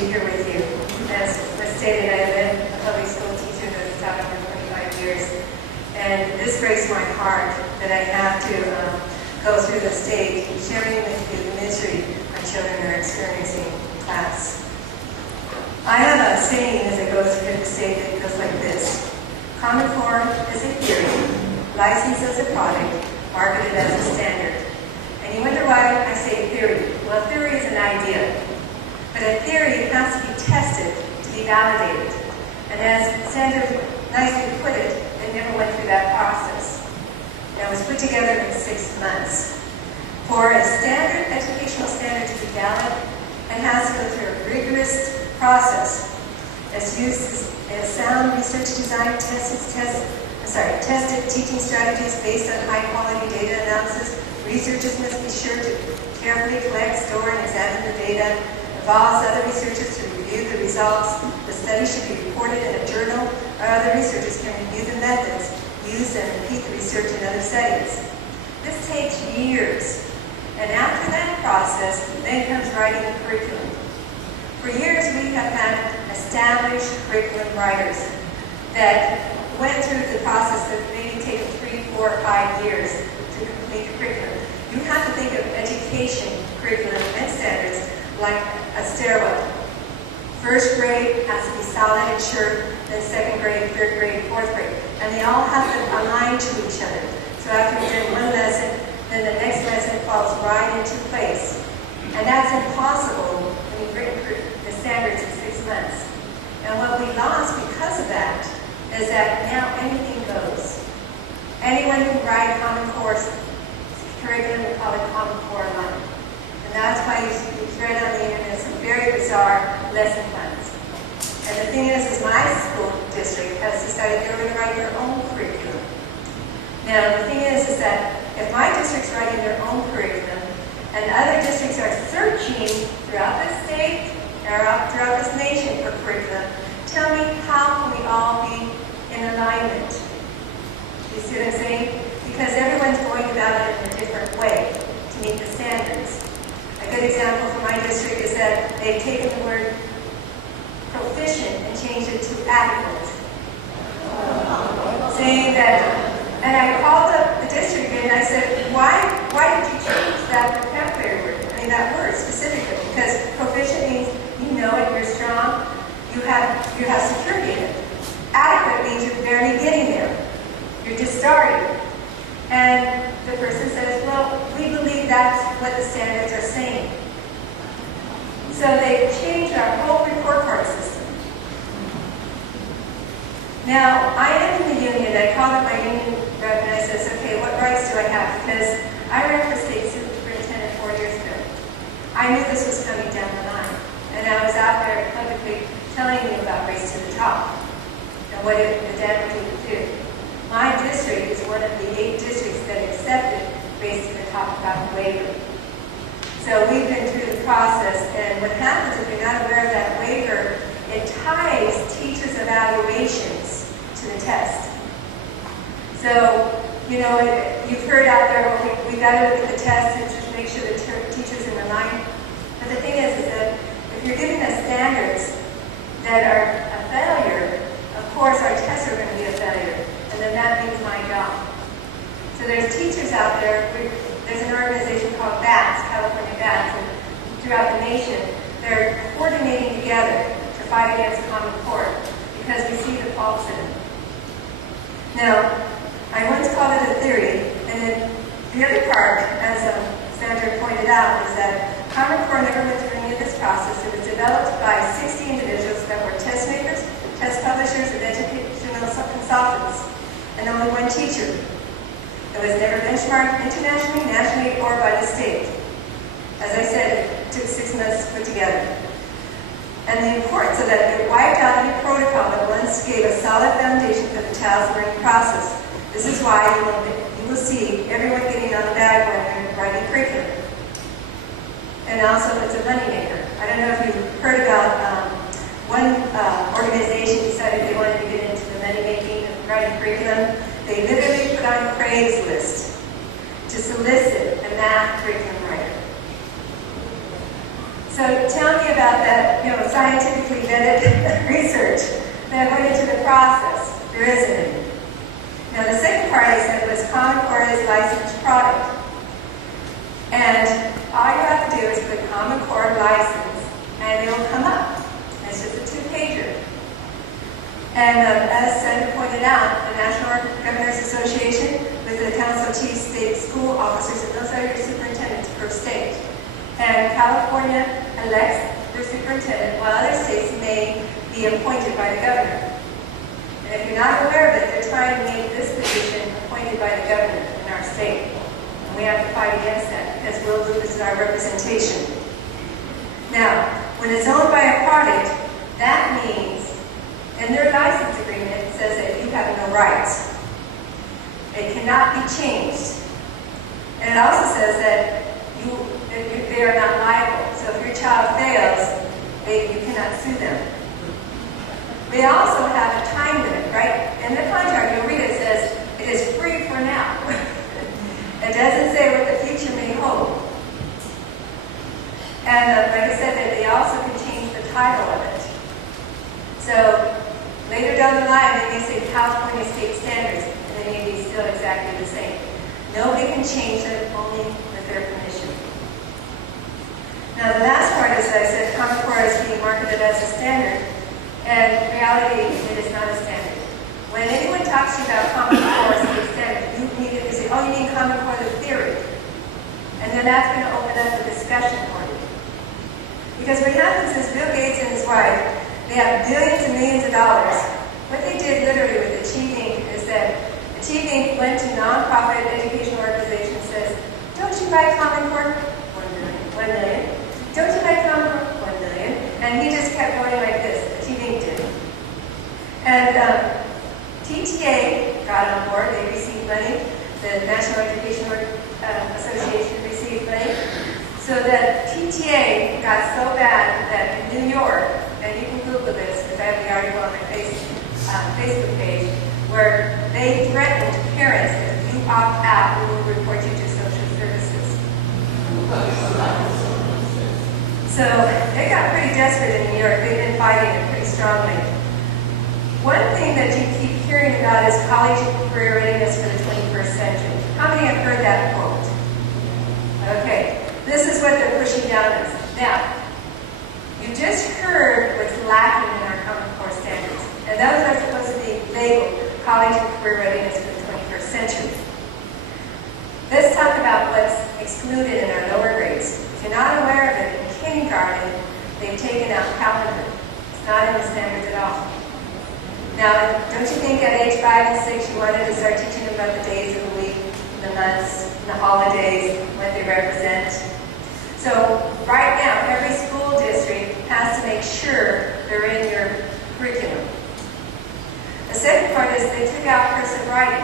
be here with you. As was stated, I've been a public school teacher for the past 25 years, and this breaks my heart that I have to go through the stage sharing with you the misery our children are experiencing in class. I have a saying as I go through the stage that goes like this: Common Core is a theory, licensed as a product, marketed as a standard. And you wonder why I say theory. Well, theory is an idea, but a theory has to be tested to be validated. And as Sandra nicely put it, it never went through that process. It was put together in 6 months. For a standard, educational standard to be valid, it has to go through a rigorous process. It's used as sound research design, tested teaching strategies based on high-quality data analysis. Researchers must be sure to carefully collect, store, and examine the data. Involves other researchers to review the results. The study should be reported in a journal, or other researchers can review the methods used and repeat the research in other settings. This takes years. And after that process, then comes writing the curriculum. For years, we have had established curriculum writers that went through the process that maybe taken 3, 4, 5 years to complete the curriculum. You have to think of education, curriculum, and standards like a stairwell. First grade has to be solid and sure, then second grade, third grade, fourth grade. And they all have to align to each other. So after you're doing one lesson, then the next lesson falls right into place. And that's impossible when you've written the standards in 6 months. And what we lost because of that is that now anything goes. Anyone can write Common Core curriculum, we call it Common Core Line. And that's why you've read on the internet some very bizarre lesson plans. And the thing is my school district has decided they're going to write their own curriculum. Now the thing is that if my district's writing their own curriculum, and other districts are searching throughout the state or throughout this nation for curriculum, tell me, how can we all be in alignment? You see what I'm saying? Because everyone's going about it in a different way to meet the standards. A good example for my district is that they've taken the word proficient and changed it to adequate. Saying that, and I called up the district and I said, why did you change that vocabulary word? I mean, that word specifically, because proficient means you know it, you're strong, you have security in it. Adequate means you're barely getting there. You're just starting. And the person says, well, we believe that's what the standards are saying. So they changed our whole report card system. Now, I am in the union. I called up my union rep and I said, okay, what rights do I have? Because I ran for state superintendent 4 years ago. I knew this was coming down the line. And I was out there publicly telling you about Race to the Top and what the damage it would do. My district is one of the 8 districts that accepted Race to the Top without a waiver. So we've been through the process, and what happens if you're not aware of that waiver, it ties teachers' evaluations to the test. So, you know, you've heard out there, well, we got to look at the test and just make sure the teachers are in line. But the thing is that if you're giving us standards that are a failure, of course our tests are going to be a failure. And then that means my job. So there's teachers out there. There's an organization called BATS, California BATS, and throughout the nation, they're coordinating together to fight against Common Core because we see the faults in it. Now, I once called it a theory, and then the other part, as Sandra pointed out, is that Common Core never went through any of this process. It was developed by 60 individuals that were test makers, test publishers, and educational consultants, and only one teacher. It was never benchmarked internationally, nationally, or by the state. As I said, it took 6 months to put together. And the importance of that, it wiped out any protocol that once gave a solid foundation for the child's learning process. This is why you will see everyone getting on the bag when they're writing curriculum. And also, it's a moneymaker. I don't know if you've heard about one organization decided they wanted to get into the money-making of writing curriculum. They literally put on Craigslist to solicit a math curriculum writer. So tell me about that, science California elects their superintendent, while other states may be appointed by the governor. And if you're not aware of it, they're trying to make this position appointed by the governor in our state. And we have to fight against that because we'll lose our representation. Now, when it's owned by a product, that means in their license agreement it says that you have no rights. It cannot be changed. And it also says that they are not liable. So if your child fails, you cannot sue them. They also have a time limit, right? In the contract, you'll read it says it is free for now. It doesn't say what the future may hold. And like I said, they also can change the title of it. So later down the line, they may say California state standards, and they may be still exactly the same. Nobody can change them, only with their permission. Now the last part is that I said Common Core is being marketed as a standard, and in reality, it is not a standard. When anyone talks to you about Common Core as a standard, you immediately say, oh, you mean Common Core the theory. And then that's going to open up the discussion for you. Because what happens is Bill Gates and his wife, they have billions and millions of dollars. What they did literally with Achieving is that Achieving went to nonprofit educational organizations and says, don't you buy Common Core? 1 million. Don't you buy Common Core? 1 million. And he just kept going like this. Achieving did. And TTA got on board. They received money. The National Education Association received money. So that TTA got so bad that in New York, and you can Google this because I have the article on my Facebook page, where they threatened parents that if you opt out, we will report you to social services. So they got pretty desperate in New York. They've been fighting it pretty strongly. One thing that you keep hearing about is college career readiness for the 21st century. How many have heard that quote? Okay. This is what they're pushing down us. Now, you just heard what's lacking in our Common Core standards. And those are supposed to be labeled college and career readiness for the 21st century. Let's talk about what's excluded in our lower grades. If you're not aware of it, in kindergarten, they've taken out calendar. It's not in the standards at all. Now, don't you think at age 5 and 6 you wanted to start teaching them about the days of the week, the months, the holidays, what they represent? So right now, every school district has to make sure they're in your curriculum. The second part is they took out cursive writing.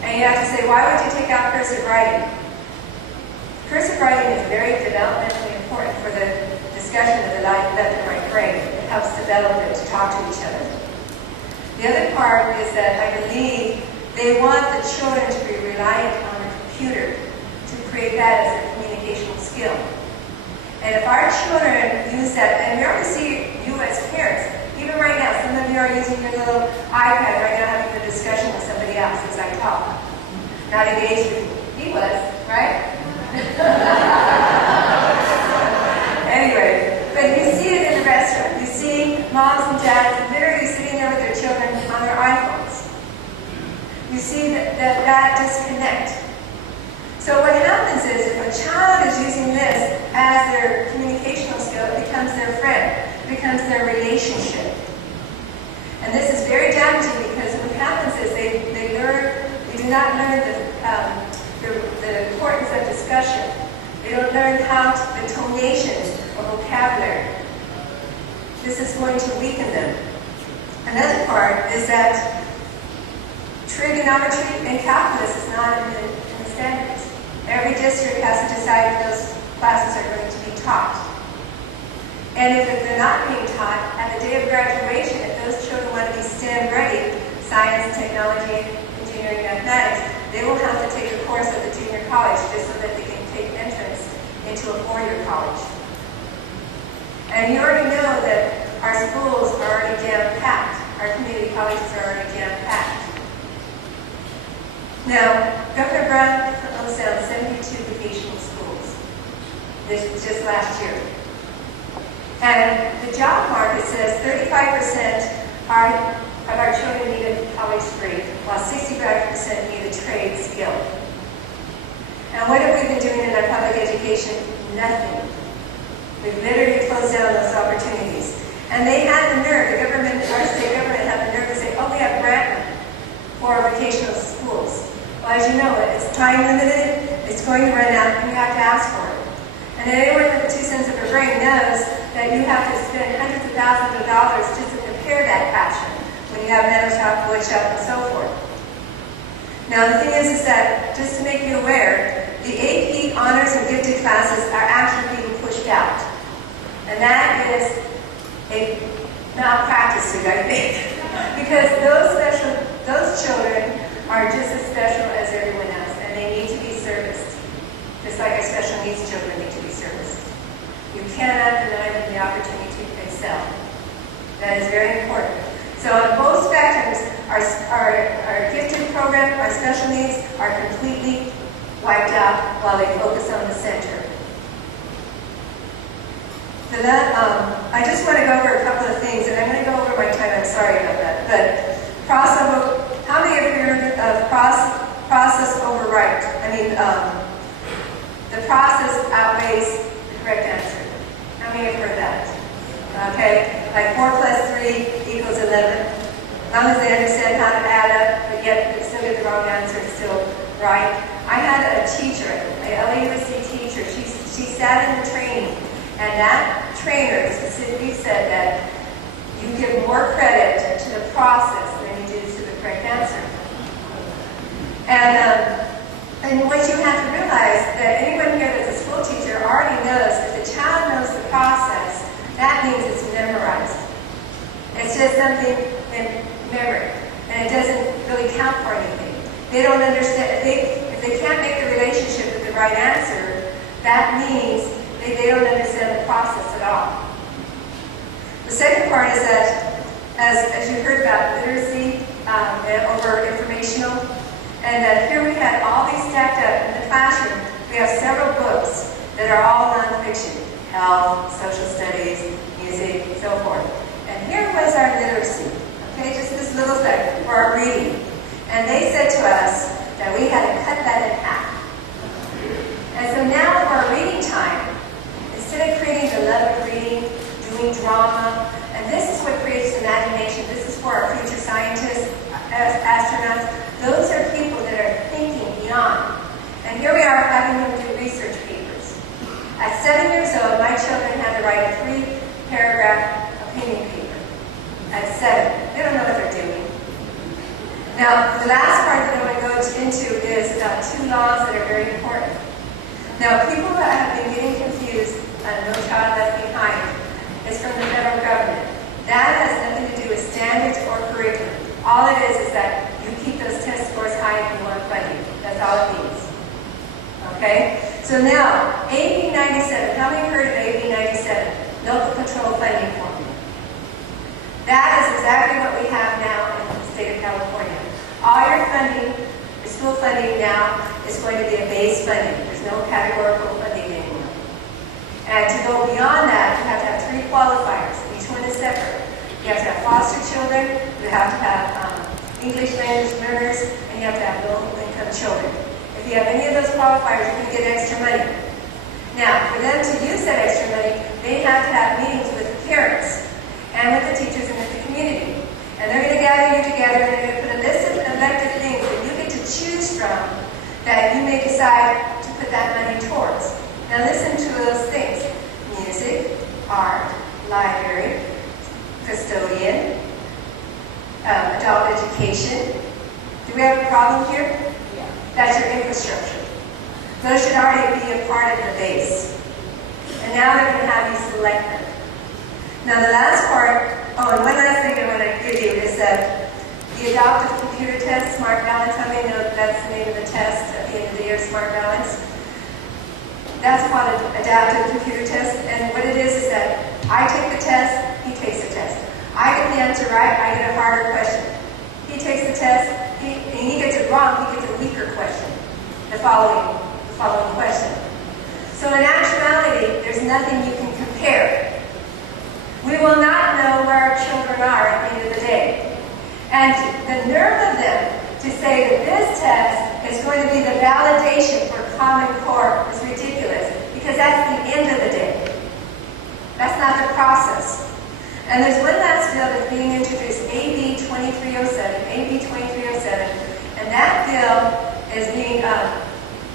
And you have to say, why would you take out cursive writing? Cursive writing is very developmentally important for the discussion of the left and right brain. It helps develop it to talk to each other. The other part is that I believe they want the children to be reliant on the computer to create that as a communicational skill. And if our children use that, and we already see you as parents, even right now, some of you are using your little iPad right now having a discussion with somebody else as I talk. Not engaged with me. He was, right? Anyway, but you see it in the restaurant. You see moms and dads literally sitting there with their children on their iPhones. You see that disconnect. So what happens is if a child is using this as their communicational skill, it becomes their friend, it becomes their relationship. And this is very damaging because what happens is they do not learn the importance of discussion. They don't learn the tonations or vocabulary. This is going to weaken them. Another part is that trigonometry and calculus is not in the standards. Every district has to decide if those classes are going to be taught. And if they're not being taught, at the day of graduation, if those children want to be STEM ready, science, technology, engineering, mathematics, they will have to take a course at the junior college just so that they can take entrance into a four-year college. And you already know that our schools are already jam-packed. Our community colleges are already jam-packed. Now, Governor Brown closed down 72 vocational schools. This was just last year. And the job market says 35% of our children need a college degree, while 65% need a trade skill. And what have we been doing in our public education? Nothing. We've literally closed down those opportunities. And they had the nerve, the government, our state government had the nerve to say, oh, we have grant money for vocational schools. Well, as you know, it's time limited, it's going to run out, and you have to ask for it. And anyone with 2 cents of a brain knows that you have to spend hundreds of thousands of dollars just to prepare that classroom when you have metal shop, wood shop, and so forth. Now, the thing is that, just to make you aware, the AP honors and gifted classes are actually being pushed out. And that is a malpractice suit, I think. Because those children are just as special as everyone else, and they need to be serviced. Just like our special needs children need to be serviced. You cannot deny them the opportunity to excel. That is very important. So on both spectrums, our gifted program, our special needs are completely wiped out while they focus on the center. So that, I just want to go over a couple of things, and I'm going to go over my time, I'm sorry about that. But how many of you heard of process override? The process outweighs the correct answer. How many have heard that? Okay, like 4 plus 3 equals 11. As long as they understand how to add up, but yet they still get the wrong answer, it's still right. I had a teacher, an LAUSD teacher, she sat in the training, and that trainer specifically said that you give more credit to the process than you do to the correct answer. And what you have to realize that anyone here that's a school teacher already knows that the child knows the process, that means it's memorized. It's just something in memory, and it doesn't really count for anything. They don't understand, if they can't make the relationship with the right answer, that means they don't understand the process at all. The second part is that, as you heard about literacy over informational, and that here we had all these stacked up in the classroom. We have several books that are all nonfiction, health, social studies, music, and so forth. And here was our literacy, okay, just this little thing for our reading. And they said to us that we had to cut that in half. And so now for our reading time, instead of creating the love of reading, doing drama, and this is what creates imagination. This is for our future scientists, astronauts. Those are people that are thinking beyond. And here we are having them do research papers. At 7 years old, my children had to write a 3-paragraph opinion paper. At 7. They don't know what they're doing. Now, the last part that I want to go into is 2 laws that are very important. Now, people that have been getting confused on No Child Left Behind is from the federal government. That has nothing to do with standards or curriculum. All it is that you keep those test scores high if you want funding. That's all it means. Okay? So now, AB 97. How many heard of AB 97? Local control funding formula. That is exactly what we have now in the state of California. All your funding, your school funding now, is going to be a base funding. There's no categorical funding anymore. And to go beyond that, you have to have 3 qualifiers. Each one is separate. You have to have foster children, you have to have English language learners, and you have to have low-income children. If you have any of those qualifiers, you're going to get extra money. Now, for them to use that extra money, they have to have meetings with the parents and with the teachers and with the community. And they're going to gather you together, and they're going to put a list of elective things that you get to choose from that you may decide to put that money towards. Now listen to those things. Music, art, library, custodian, adult education. Do we have a problem here? Yeah. That's your infrastructure. Those should already be a part of the base. And now they're going to have you select them. Now the last part, and one last thing I want to give you is that the adaptive computer test, Smart Balance, how many know that that's the name of the test at the end of the year, Smart Balance? That's called an adaptive computer test, and what it is that I take the test, he takes the test. I get the answer right, I get a harder question. He takes the test, and he gets it wrong, he gets a weaker question, the following question. So in actuality, there's nothing you can compare. We will not know where our children are at the end of the day. And the nerve of them to say that this test is going to be the validation for Common Core is ridiculous, because that's the end of the day. not the process. And there's one last bill that's being introduced, AB 2307, and that bill is being,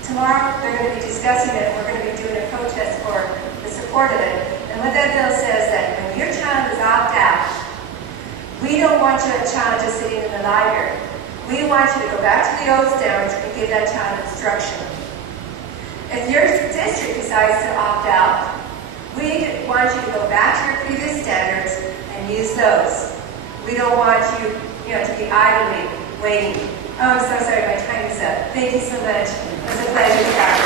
tomorrow they're going to be discussing it, and we're going to be doing a protest for the support of it. And what that bill says that when your child is opt out, we don't want your child just sitting in the library. We want you to go back to the old standards and give that child instruction. If your district decides to opt out, we want you to go back to your previous standards and use those. We don't want you, to be idly waiting. Oh, I'm so sorry, my time is up. Thank you so much. It was a pleasure, guys.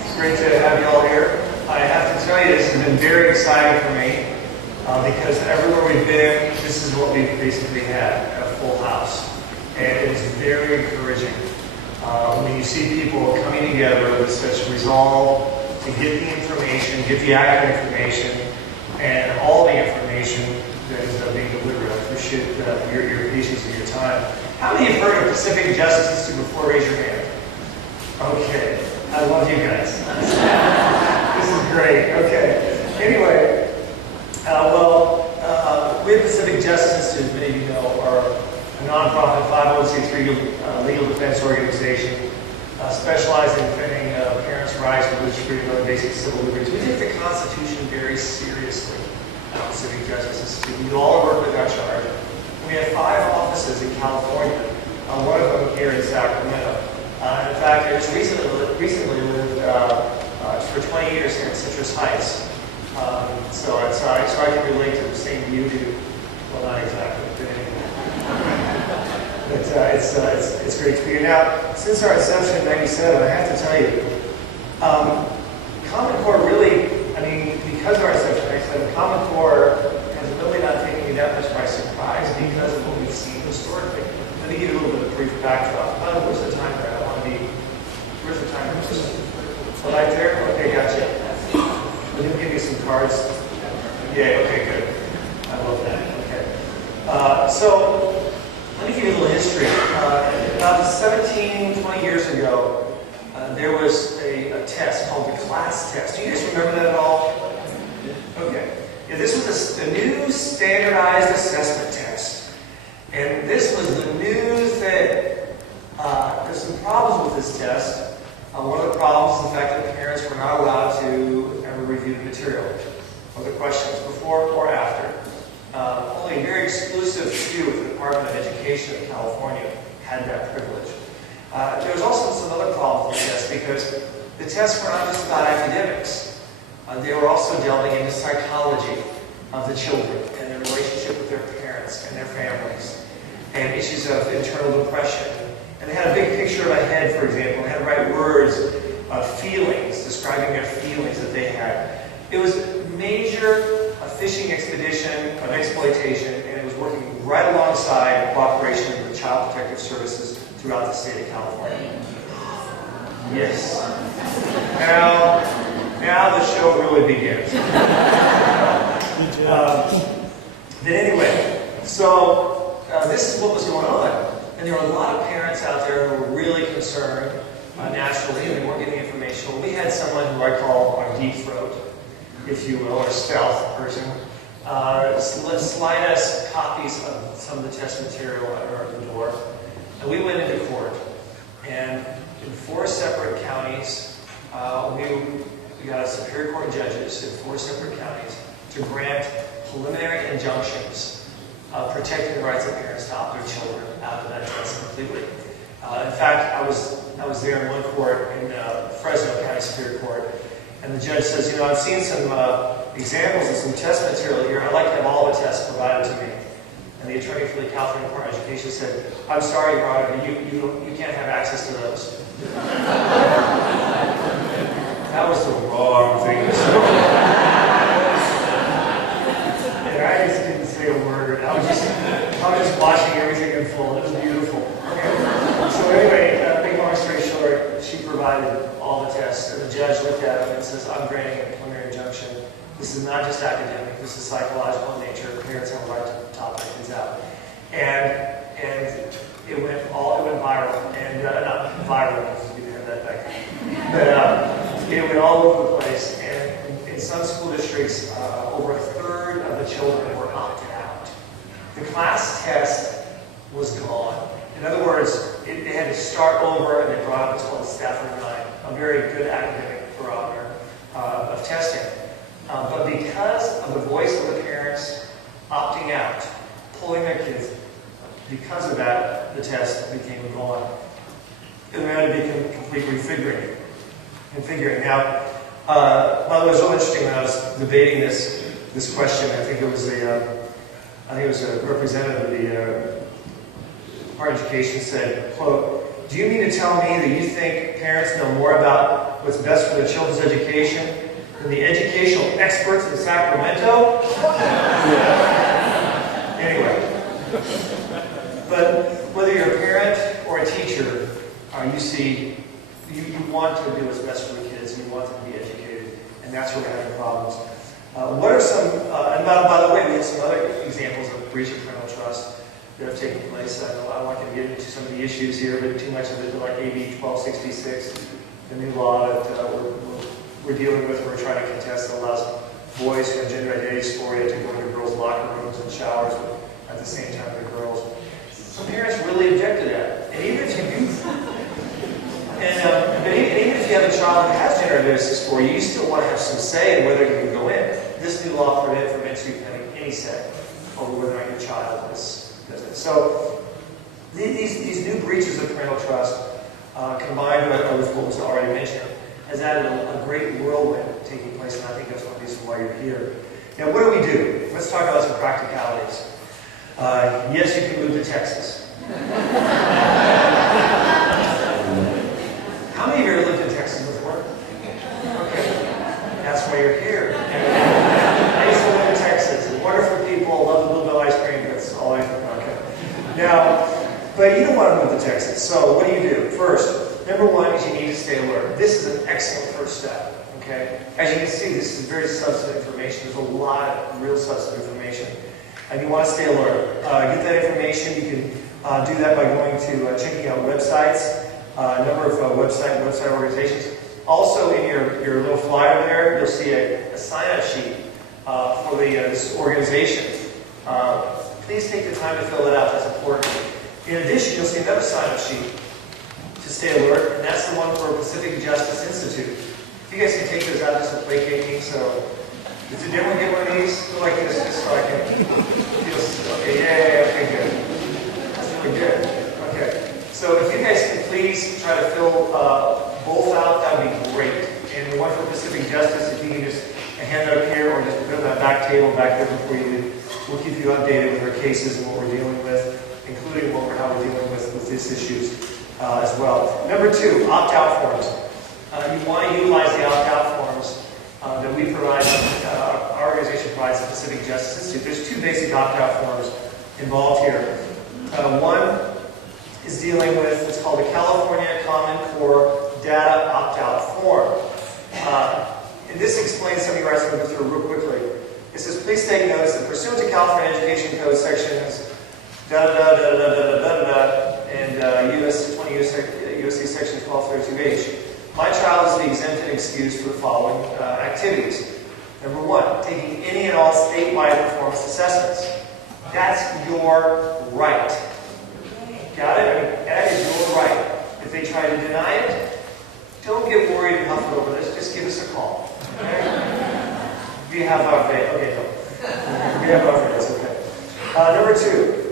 It's great to have you all here. I have to tell you, this has been very exciting for me because everywhere we've been, this is what we've basically had, a full house. And it is very encouraging when you see people coming together with such resolve to get the information, get the accurate information, and all the information that is being delivered. I appreciate your patience and your time. How many have heard of Pacific Justice Institute before? Raise your hand. Okay. I love you guys. This is great. Okay. Anyway, we at Pacific Justice Institute, many of you know, are a nonprofit 501c3 legal defense organization specializing in defending parents' rights, religious freedom, and other basic civil liberties. We take the Constitution very seriously at Pacific Justice Institute. We do all our work without charge. We have 5 offices in California, one of them here in Sacramento. In fact, I just recently lived for 20 years here in Citrus Heights. So I can relate to the same you do. Well, not exactly, but anyway. But it's great to be here. Now, since our inception in '97, I have to tell you, Common Core really, because of our inception in '97, Common Core has really not taken me that much by surprise because of what we've seen historically. Let me give you a little bit of brief backdrop. Where's the timer? Where's the timer? Oh, right there? Okay, gotcha. Will you give me some cards? Yeah, okay, good. I love that. Okay. So, let me give you a little history. About 17, 20 years ago, there was a test called the class test. Do you guys remember that at all? Okay. Yeah, this was a new standardized assessment test. And this was the news that there's some problems with this test. One of the problems is the fact that parents were not allowed to ever review the material or the questions before or after. Only a very exclusive few with the Department of Education of California had that privilege. There was also some other problems with the test because the tests were not just about academics. They were also delving into psychology of the children and their relationship with their parents and their families and issues of internal depression. And they had a big picture of a head, for example, and had to write words of feelings, describing their feelings that they had. It was a major fishing expedition of exploitation, and it was working right alongside cooperation with Child Protective Services throughout the state of California. Yes. Now the show really begins. Then anyway, so this is what was going on. And there were a lot of parents out there who were really concerned naturally, and they weren't getting information. Well, we had someone who I call our deep throat, if you will, or stealth person, slide us copies of some of the test material under the door. And we went into court. And in 4 separate counties, we got a Superior Court judges in 4 separate counties to grant preliminary injunctions protecting the rights of parents to opt their children out of that test completely. In fact, I was there in one court in Fresno County Superior Court, and the judge says, I've seen some examples of some test material here. I'd like to have all the tests provided to me. And the attorney for the California Department of Education said, I'm sorry, Your Honor, but you can't have access to those. That was the wrong thing to say. And I just didn't say a word. I was just watching everything unfold. It was beautiful. Okay. So anyway, big long story short, she provided all the tests, and the judge looked at them and says, I'm granting a preliminary injunction. This is not just academic, this is psychological in nature. Parents have a right to opt their kids out. And it went viral, and not viral, because we didn't have that back then, but it went all over the place, and in some school districts, over a third of the children were opted out. The class test was gone. In other words, they had to start over, and they brought up what's called a Stafford 9, a very good academic barometer of testing. But because of the voice of the parents opting out, pulling their kids, because of that, the test became gone. And we had to be complete refiguring. Now, by the way, it was so interesting when I was debating this question. I think it was a representative of the Higher Education said, quote, "Do you mean to tell me that you think parents know more about what's best for their children's education than the educational experts in Sacramento?" Anyway, but whether you're a parent or a teacher, you want to do what's best for the kids, and you want them to be educated, and that's where we're having problems. What are some, and by the way, we have some other examples of breach of parental trust that have taken place. I don't want to get into some of the issues here, but too much of it, like AB 1266, the new law that we're dealing with, we're trying to contest, that allows boys who have gender identity dysphoria to go into girls' locker rooms and showers at the same time the girls. Some parents really object to that. And even if you do, but even if you have a child who has gender identity dysphoria, you still want to have some say in whether you can go in. This new law prevents you having any say over whether or not your child does it. So these new breaches of parental trust, combined with what was already mentioned, has added a great whirlwind taking place, and I think that's one reason why you're here. Now, what do? Let's talk about some practicalities. Yes, you can move to Texas. How many of you have lived in Texas before? Okay, that's why you're here. I used to live in Texas. Wonderful people, love the Bluebell ice cream. That's all I know. Okay. Now, but you don't want to move to Texas. So what do? First, number one is you need to stay alert. This is an excellent first step. Okay. As you can see, this is very substantive information. There's a lot of real substantive information. And you want to stay alert. Get that information. You can do that by going to checking out websites, a number of website organizations. Also, in your little flyer there, you'll see a sign-up sheet for this organization. Please take the time to fill it out. That's important. In addition, you'll see another sign-up sheet to stay alert, and that's the one for Pacific Justice Institute. If you guys can take those out just to placate me, so did anyone get one of these? Go like this, just so I can feel. Okay, okay, good. That's really good. Okay. So if you guys can please try to fill both out, that would be great. And the one for Pacific Justice, if you can just hand it up here or just put it on that back table back there before you leave, we'll keep you updated with our cases and what we're dealing with, including how we're dealing with these issues as well. Number two, opt-out forms. You want to utilize the opt-out forms that we provide, our organization provides the Pacific Justice Institute. There's two basic opt-out forms involved here. One is dealing with what's called the California Common Core Data Opt-out Form. And this explains something I'm going to go through real quickly. It says, please take notice that pursuant to California Education Code sections and USC section 1232H, my child is to be exempt and excused for the following activities. Number one, taking any and all statewide performance assessments. That's your right. Got it? I mean, that is your right. If they try to deny it, don't get worried and huff over this. Just give us a call. Okay? We have our faith. Okay, no. We have our faith. Okay. Number two,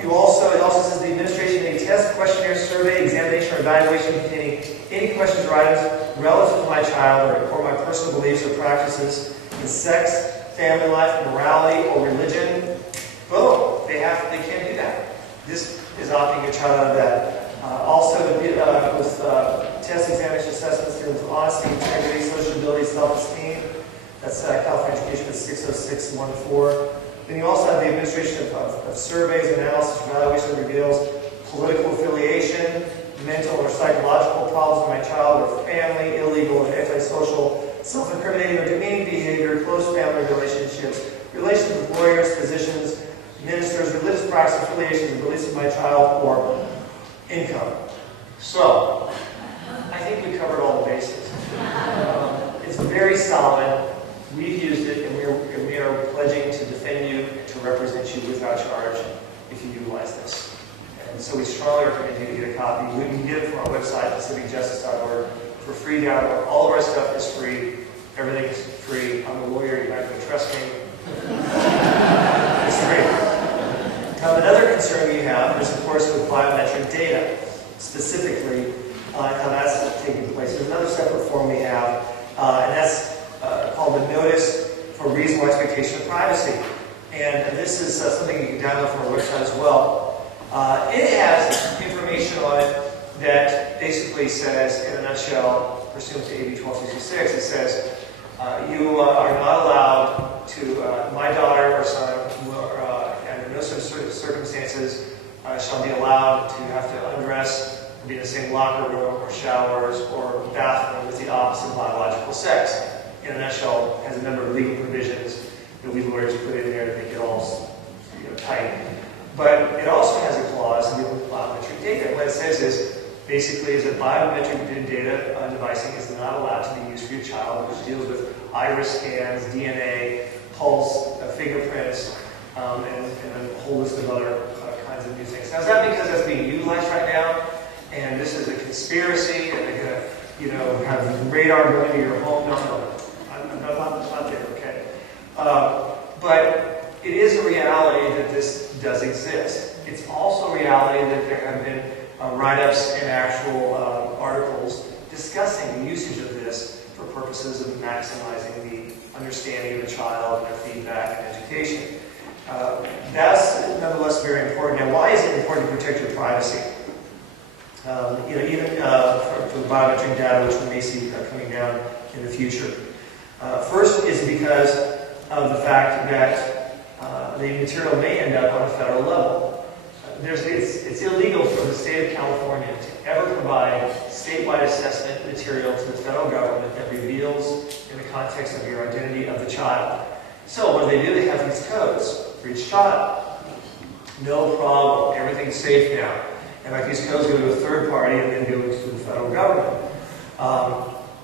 it also says the administration may test, questionnaire, survey, examination, or evaluation containing any questions or items relative to my child or my personal beliefs or practices in sex, family life, morality, or religion. Boom. They can't do that. This is opting a child out of that. Also, with test, examination, assessments dealing with honesty, integrity, social ability, self-esteem. That's California Education Code 60614. Then you also have the administration of surveys, analysis, evaluation that reveals political affiliation, mental or psychological problems with my child or family, illegal and antisocial, self-incriminating or demeaning behavior, close family relationships, relations with lawyers, physicians, ministers, religious practice, affiliation, the release of my child, or income. So, I think we covered all the bases. It's very solid. We've used it, and we are pledging to defend you and to represent you without charge if you utilize this. And so we strongly recommend you get a copy. You can get it from our website, pacificjustice.org, for free download. All of our stuff is free. Everything is free. I'm a lawyer. You're not going to trust me. It's free. Another concern we have is, of course, with biometric data, specifically how that's taking place. There's another separate form we have, and that's called the Notice for Reasonable Expectation of Privacy. And this is something you can download from our website as well. It has information on it that basically says, in a nutshell, pursuant to AB 1266, it says, you are not allowed to, my daughter or son, under no circumstances shall be allowed to have to undress, be in the same locker room or showers or bathroom with the opposite biological sex. In a nutshell, has a number of legal provisions that we lawyers put in there to make it all tight. But it also has a clause dealing with biometric data. What it says is, basically, is that biometric data devicing is not allowed to be used for your child, which deals with iris scans, DNA, pulse, fingerprints, and a whole list of other kinds of new things. Now, is that because that's being utilized right now, and this is a conspiracy, and they're going to, have radar going to your home? No. I'm not there, okay? But it is a reality that this does exist. It's also a reality that there have been write-ups and actual articles discussing the usage of this for purposes of maximizing the understanding of a child, their feedback, and education. That's nonetheless very important. Now, why is it important to protect your privacy? Even for the biometric data, which we may see coming down in the future. First is because of the fact that the material may end up on a federal level. It's illegal for the state of California to ever provide statewide assessment material to the federal government that reveals in the context of your identity of the child. So what do? They have these codes for each child. No problem. Everything's safe now. And like these codes go to a third party and then go to the federal government.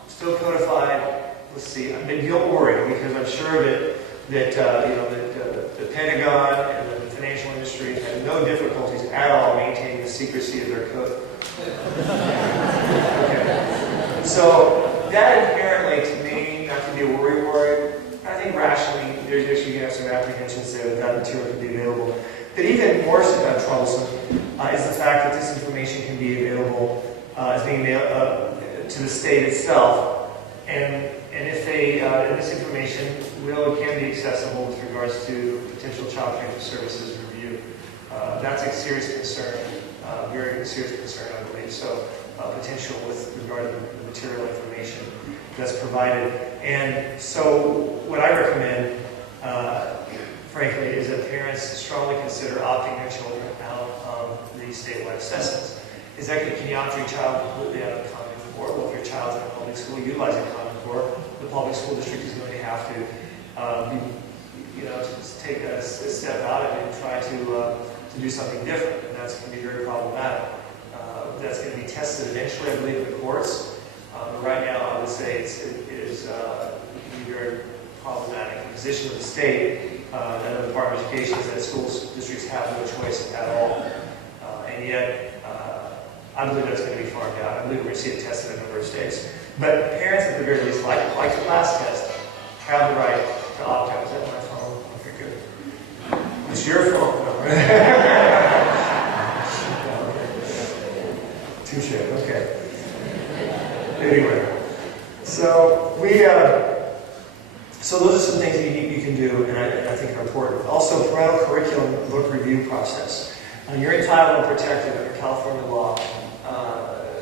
Still codified. Let's see. Don't worry, because I'm sure that the Pentagon and the financial industry have no difficulties at all maintaining the secrecy of their code. Okay. So that inherently, to me, not to be a worry. I think rationally, there's actually have some apprehensions there that material can be available. But even more troublesome is the fact that this information can be available as being to the state itself, and if this information can be accessible with regards to potential child protective services review. That's a serious concern, very serious concern, I believe. So potential with regard to the material information that's provided. And so what I recommend, frankly, is that parents strongly consider opting their children out of the statewide assessments. Is that going to opt your child completely out of the Common Core? Well, if your child's in a public school utilizing Common Core, the public school district is going to have to to take a step out of it and try to do something different, and that's going to be very problematic. That's going to be tested eventually, I believe, in the courts. But right now, I would say it can be very problematic. The position of the state and the Department of Education is that school districts have no choice at all, and yet I believe that's going to be farmed out. I believe we're going to see it tested in a number of states. But parents, at the very least, like the last test, have the right to opt out. Is that my phone? Okay, good. It's your phone. Touche. Okay. Anyway, so so those are some things that you can do, and I think are important. Also, parental curriculum book review process. You're entitled and protected under California law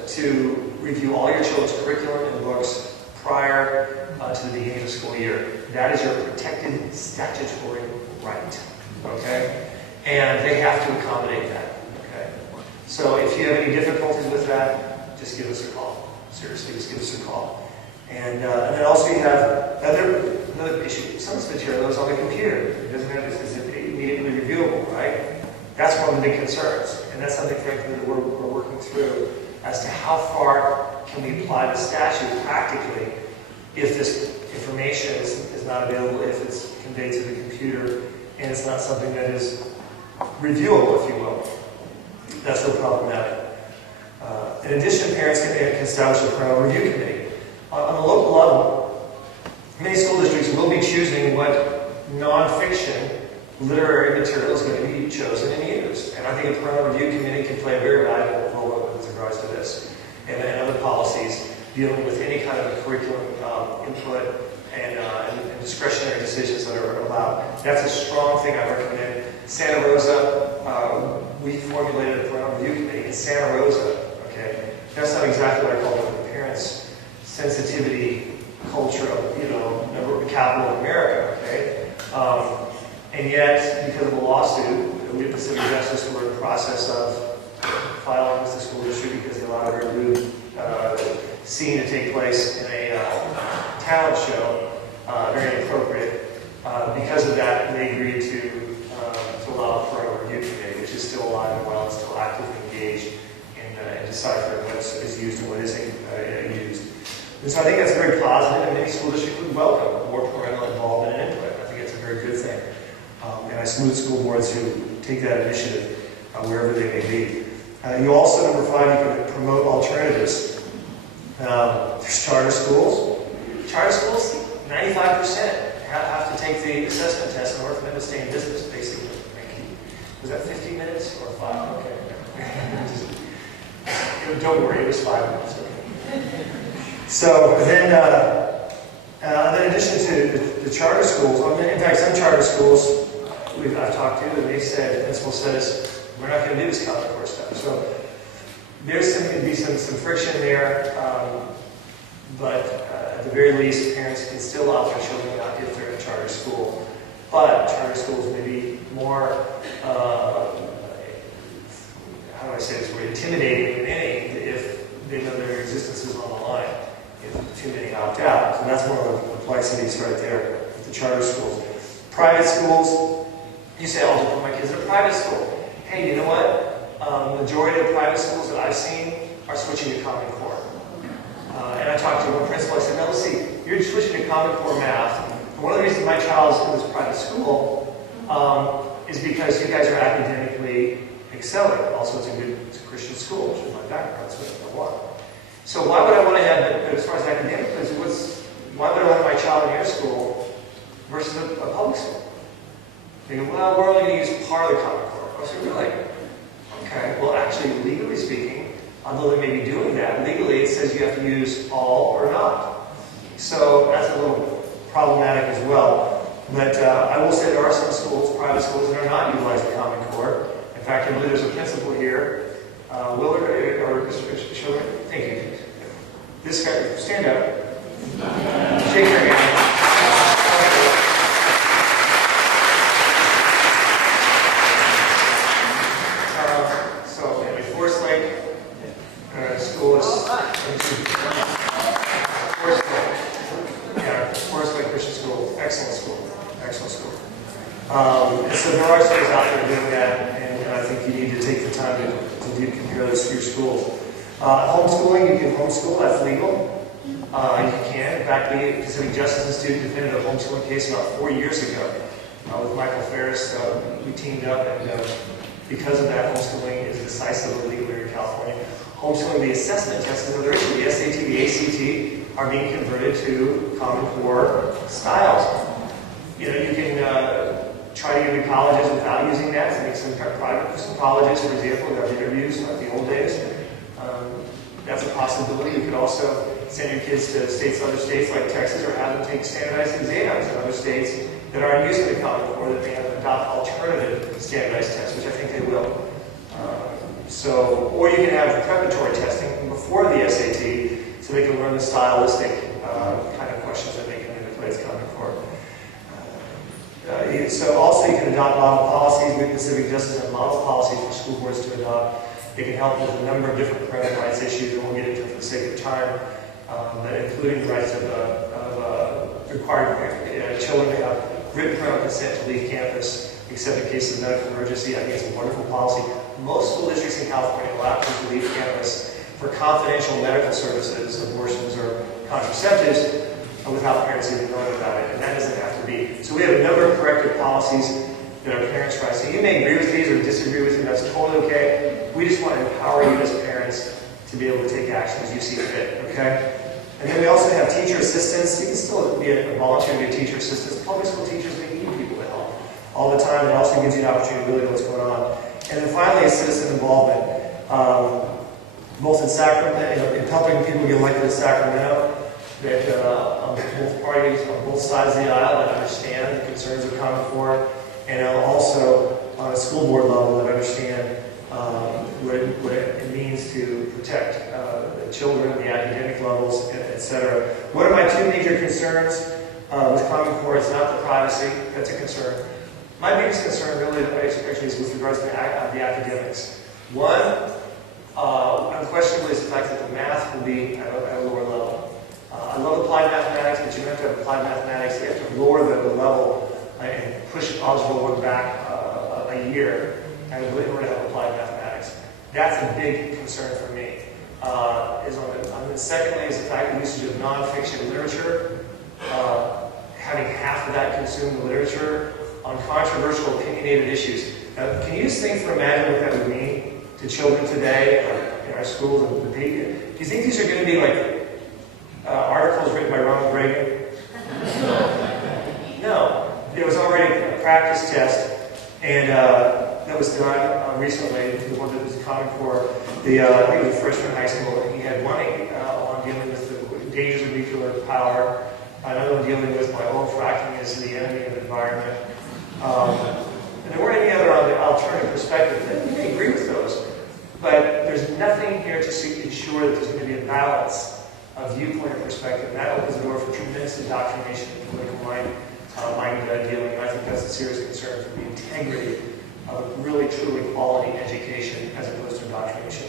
to review all your children's curriculum and books prior to the beginning of the school year. That is your protected statutory right, okay? And they have to accommodate that, okay? So if you have any difficulties with that, just give us a call. Seriously, just give us a call. And then also you have another issue. Some of this material is on the computer. It doesn't have this, is immediately reviewable, right? That's one of the big concerns, and that's something, frankly, that we're working through as to how far can we apply the statute practically if this information is not available, if it's conveyed to the computer, and it's not something that is reviewable, if you will. That's real problematic. In addition, parents can establish a parental review committee. On the local level, many school districts will be choosing what nonfiction literary material is going to be chosen and used. And I think a parental review committee can play a very valuable role with regards to this and other policies dealing with any kind of a curriculum input and discretionary decisions that are allowed. That's a strong thing I recommend. Santa Rosa, we formulated a parental review committee in Santa Rosa. Okay, that's not exactly what I call it. The parents' sensitivity culture of, the capital of America. Okay, and yet because of a lawsuit, we at Pacific Justice were in the process of filing with the school district because they allowed a very lewd scene to take place in a talent show, very inappropriate. Because of that, they agreed to allow a parental review committee, which is still alive and well and still actively engaged in deciphering what is used and what isn't used. And so I think that's very positive, and many school districts would welcome more parental involvement and input. I think it's a very good thing. And I salute school boards who take that initiative wherever they may be. You also, number 5, you can promote alternatives. There's charter schools. Charter schools, 95% have to take the assessment test in order for them to stay in business, basically. Thank you. Was that 15 minutes or 5? Okay. Don't worry, it was 5 minutes. Okay. So then, in addition to the charter schools, in fact, some charter schools I've talked to, and they said, the principal says, we're not going to do this Common Core stuff. So there's going to be some friction there, but at the very least, parents can still opt their children out if they're in a charter school. But charter schools may be more, how do I say this word, intimidating than any if they know their existence is on the line, if too many opt out. So that's one of the complexities right there with the charter schools. Private schools, you say, I'll just put my kids in a private school. Hey, you know what? The majority of private schools that I've seen are switching to Common Core. And I talked to one principal, I said, now let's see, you're switching to Common Core math. And one of the reasons my child is in this private school is because you guys are academically excelling. Also, it's a Christian school, which is my background, that's what I want. So why would I want to have, as far as academic goes, why would I want my child in your school versus a public school? They go, well, we're only going to use part of the Common Core. I said, really? Okay, well, actually, legally speaking, although they may be doing that, legally it says you have to use all or not. So that's a little problematic as well. But I will say there are some schools, private schools, that are not utilizing Common Core. In fact, I believe there's a principal here, Willard, or Mr. Sherman. Thank you. This guy, stand up. Shake your hand. And so there are schools out there doing that, and I think you need to take the time to compare those to your schools. Homeschooling, you can homeschool, that's legal. You can. In fact, the Pacific Justice Institute defended a homeschooling case about 4 years ago with Michael Ferris. We teamed up, and because of that, homeschooling is decisively legal here in California. Homeschooling, the assessment test is another issue. The SAT, the ACT are being converted to Common Core styles. You can try to get into colleges without using that. I think some private colleges, for example, have interviews like the old days. That's a possibility. You could also send your kids to other states like Texas, or have them take standardized exams in other states that aren't using the Common Core, that may have adopt alternative standardized tests, which I think they will. Or you can have preparatory testing before the SAT, so they can learn the stylistic kind of questions that they come into play as Common Core. So also you can adopt model policies. We at Pacific Justice have model policies for school boards to adopt. They can help with a number of different parental rights issues, and we'll get into it for the sake of time, but including the rights of requiring children to have written parental consent to leave campus, except in cases of medical emergency. I think it's a wonderful policy. Most school districts in California allow kids to leave campus for confidential medical services, abortions, or contraceptives without parents even knowing about it, and that doesn't have to be. So we have a number of corrective policies that our parents try. So you may agree with these or disagree with them, that's totally okay. We just want to empower you as parents to be able to take action as you see fit, okay? And then we also have teacher assistants. You can still be a volunteer to be a teacher assistant. Public school teachers, they need people to help all the time. It also gives you an opportunity to really know what's going on. And then finally, citizen involvement. Both in Sacramento, in helping people get elected in Sacramento, that on both parties, on both sides of the aisle, that understand the concerns of Common Core, and also on a school board level that understand what it means to protect the children, the academic levels, etc. One of my two major concerns with Common Core is not the privacy, that's a concern. My biggest concern really actually is with regards to the academics. One, unquestionably, is the fact that the math will be at a lower level. I love applied mathematics, but you have to have applied mathematics. You have to lower the level and push algebra 1 back a year in order to have applied mathematics. That's a big concern for me. Secondly, is the fact that usage of nonfiction literature, having half of that consumed literature on controversial, opinionated issues. Now, can you just think or imagine what that would mean to children today in our schools? Do you think these are going to be like articles written by Ronald Reagan? No. It was already a practice test, and that was done recently, the one that was Common Core. I think it was a freshman in high school, and he had one on dealing with the dangers of nuclear power, another one dealing with why oil fracking is the enemy of the environment. And there weren't any other on the alternative perspective. You may agree with those, but there's nothing here to ensure that there's going to be a balance of viewpoint and perspective. And that opens the door for tremendous indoctrination and political mind dealing. And I think that's a serious concern for the integrity of really, truly quality education as opposed to indoctrination.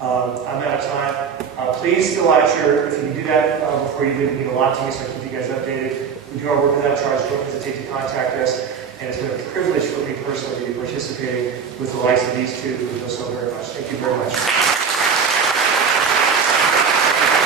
I'm out of time. Please fill out if you can do that before you leave, it means a lot to me, so I keep you guys updated. We do our work without charge. Don't hesitate to contact us. And it's been a privilege for me personally to be participating with the likes of these two who know so very much. Thank you very much.